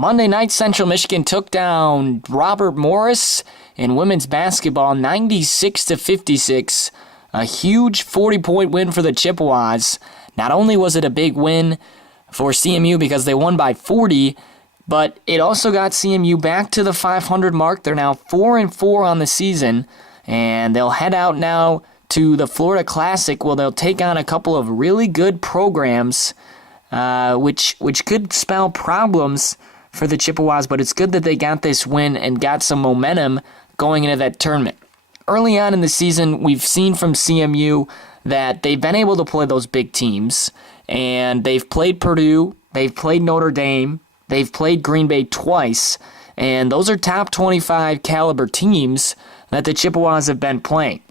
Monday night, Central Michigan took down Robert Morris in women's basketball 96-56. A huge 40-point win for the Chippewas. Not only was it a big win for CMU because they won by 40, but it also got CMU back to the 500 mark. They're now 4-4 on the season, and they'll head out now to the Florida Classic, where they'll take on a couple of really good programs, which could spell problems for the Chippewas, but it's good that they got this win and got some momentum going into that tournament. Early on in the season, we've seen from CMU that they've been able to play those big teams, and they've played Purdue, they've played Notre Dame, they've played Green Bay twice, and those are top 25 caliber teams that the Chippewas have been playing.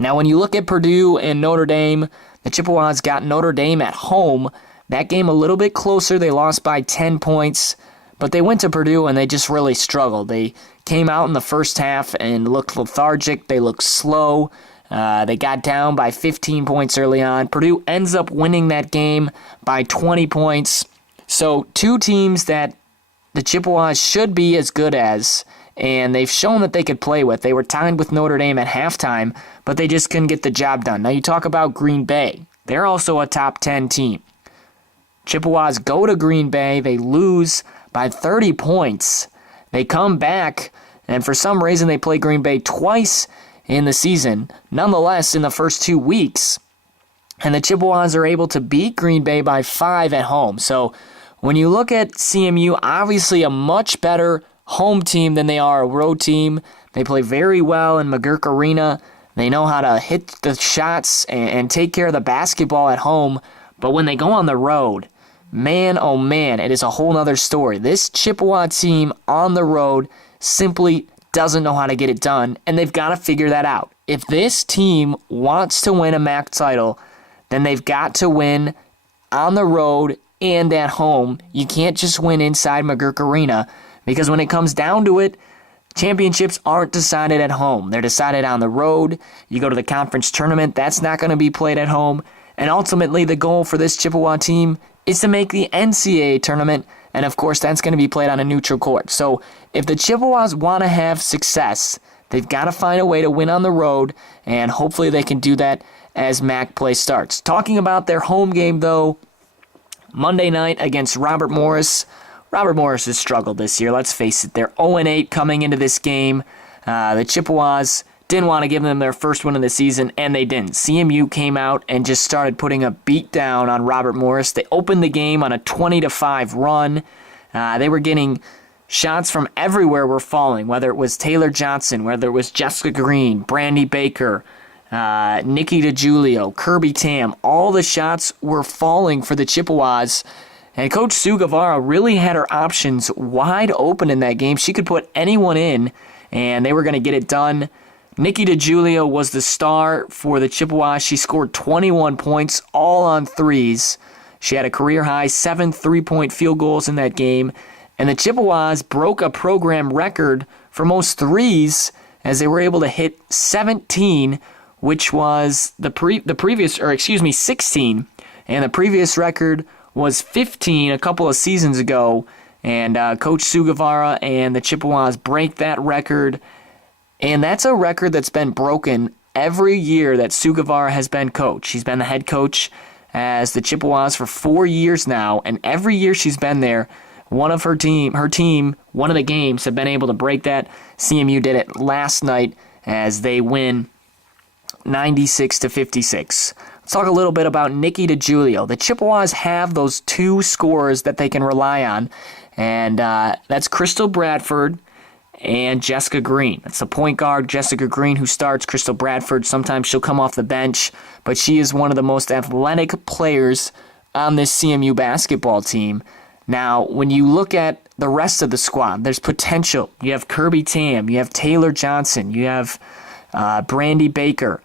Now, when you look at Purdue and Notre Dame, the Chippewas got Notre Dame at home. That game a little bit closer. They lost by 10 points, but they went to Purdue and they just really struggled. They came out in the first half and looked lethargic. They looked slow. They got down by 15 points early on. Purdue ends up winning that game by 20 points. So two teams that the Chippewas should be as good as, and they've shown that they could play with. They were tied with Notre Dame at halftime, but they just couldn't get the job done. Now you talk about Green Bay. They're also a top 10 team. Chippewas go to Green Bay. They lose by 30 points. They come back, and for some reason they play Green Bay twice in the season. Nonetheless, in the first 2 weeks, and the Chippewas are able to beat Green Bay by 5 at home. So when you look at CMU, obviously a much better home team than they are a road team. They play very well in McGurk Arena. They know how to hit the shots and take care of the basketball at home. But when they go on the road, man, oh man, it is a whole other story. This Chippewa team on the road simply doesn't know how to get it done, and they've got to figure that out. If this team wants to win a MAC title, then they've got to win on the road and at home. You can't just win inside McGurk Arena, because when it comes down to it, championships aren't decided at home. They're decided on the road. You go to the conference tournament, that's not going to be played at home. And ultimately, the goal for this Chippewa team is to make the NCAA tournament, and of course, that's going to be played on a neutral court. So if the Chippewas want to have success, they've got to find a way to win on the road, and hopefully they can do that as MAC play starts. Talking about their home game, though, Monday night against Robert Morris. Robert Morris has struggled this year, let's face it. They're 0-8 coming into this game. The Chippewas didn't want to give them their first win of the season, and they didn't. CMU came out and just started putting a beat down on Robert Morris. They opened the game on a 20-5 run. They were getting shots from everywhere were falling, whether it was Taylor Johnson, whether it was Jessica Green, Brandy Baker, Nikki DiGiulio, Kirby Tam. All the shots were falling for the Chippewas. And Coach Sue Guevara really had her options wide open in that game. She could put anyone in, and they were going to get it done. Nikki DiGiulio was the star for the Chippewas. She scored 21 points, all on threes. She had a career-high 7 3-point field goals in that game. And the Chippewas broke a program record for most threes as they were able to hit 17, which was 16. And the previous record was 15 a couple of seasons ago, and Coach Sue Guevara and the Chippewas break that record, and that's a record that's been broken every year that Sue Guevara has been coach. She's been the head coach as the Chippewas for 4 years now, and every year she's been there, one of one of the games have been able to break that. CMU did it last night as they win 96-56. Let's talk a little bit about Nikki DiGiulio. The Chippewas have those two scorers that they can rely on, and that's Crystal Bradford and Jessica Green. That's the point guard, Jessica Green, who starts. Crystal Bradford, sometimes she'll come off the bench, but she is one of the most athletic players on this CMU basketball team. Now, when you look at the rest of the squad, there's potential. You have Kirby Tam, you have Taylor Johnson, you have Brandy Baker,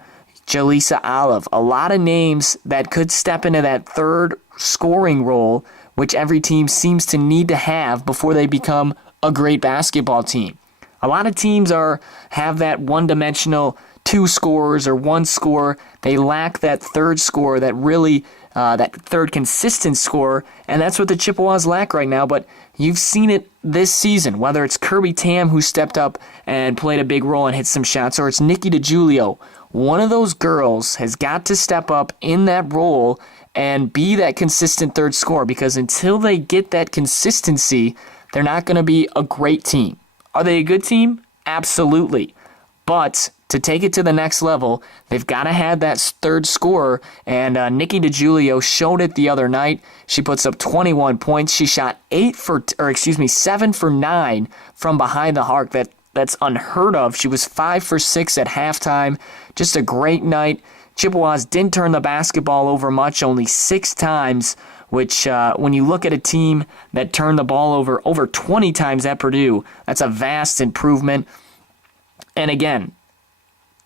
Jaleesa Olive, a lot of names that could step into that third scoring role, which every team seems to need to have before they become a great basketball team. A lot of teams have that one-dimensional two scorers or one scorer. They lack that third scorer that really that third consistent scorer, and that's what the Chippewas lack right now. But you've seen it this season, whether it's Kirby Tam, who stepped up and played a big role and hit some shots, or it's Nikki DiGiulio. One of those girls has got to step up in that role and be that consistent third scorer, because until they get that consistency, they're not going to be a great team. Are they a good team? Absolutely. But to take it to the next level, they've got to have that third scorer, and Nikki DiGiulio showed it the other night. She puts up 21 points. She shot 7 for 9 from behind the arc. That's unheard of. She was 5 for 6 at halftime. Just a great night. Chippewas didn't turn the basketball over much, only 6 times, which when you look at a team that turned the ball over 20 times at Purdue, that's a vast improvement. And again,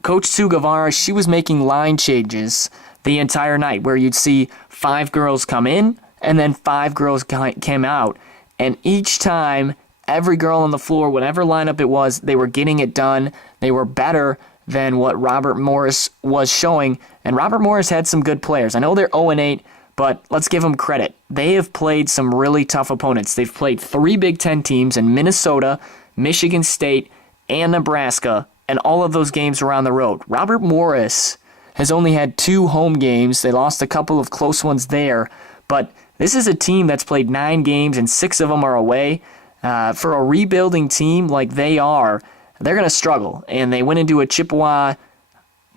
Coach Sue Guevara, she was making line changes the entire night, where you'd see 5 girls come in and then 5 girls came out. And each time, every girl on the floor, whatever lineup it was, they were getting it done. They were better than what Robert Morris was showing. And Robert Morris had some good players. I know they're 0-8, but let's give them credit. They have played some really tough opponents. They've played 3 Big Ten teams in Minnesota, Michigan State, and Nebraska, and all of those games were on the road. Robert Morris has only had 2 home games. They lost a couple of close ones there, but this is a team that's played 9 games and 6 of them are away. For a rebuilding team like they are, they're going to struggle, and they went into a Chippewa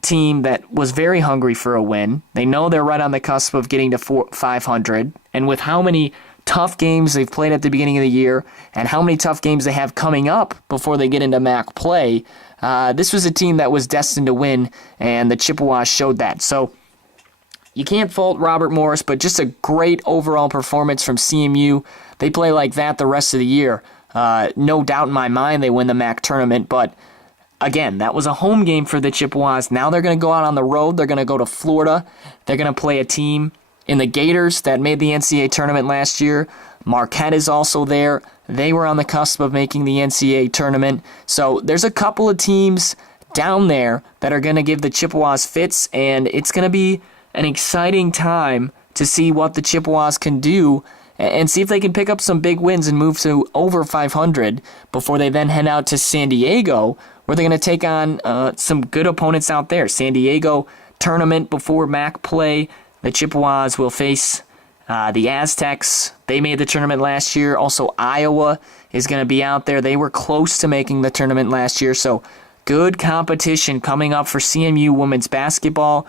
team that was very hungry for a win. They know they're right on the cusp of getting to 500, and with how many tough games they've played at the beginning of the year and how many tough games they have coming up before they get into MAC play, this was a team that was destined to win, and the Chippewas showed that. So you can't fault Robert Morris, but just a great overall performance from CMU. They play like that the rest of the year. No doubt in my mind they win the MAC tournament, but again, that was a home game for the Chippewas. Now they're going to go out on the road. They're going to go to Florida. They're going to play a team in the Gators that made the NCAA tournament last year. Marquette is also there. They were on the cusp of making the NCAA tournament. So there's a couple of teams down there that are going to give the Chippewas fits, and it's going to be an exciting time to see what the Chippewas can do and see if they can pick up some big wins and move to over 500 before they then head out to San Diego, where they're going to take on some good opponents out there. San Diego tournament before MAC play. The Chippewas will face the Aztecs. They made the tournament last year. Also, Iowa is going to be out there. They were close to making the tournament last year. So, good competition coming up for CMU women's basketball.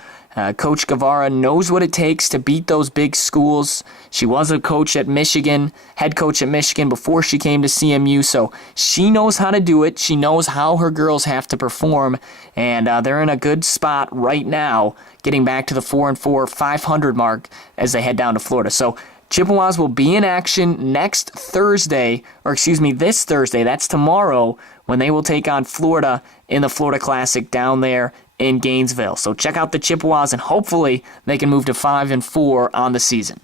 Coach Guevara knows what it takes to beat those big schools. She was a coach at Michigan, head coach at Michigan before she came to CMU, so she knows how to do it. She knows how her girls have to perform, and they're in a good spot right now, getting back to the 4-4, 500 mark as they head down to Florida. So Chippewas will be in action this Thursday. That's tomorrow, when they will take on Florida in the Florida Classic down there in Gainesville. So check out the Chippewas, and hopefully they can move to 5-4 on the season.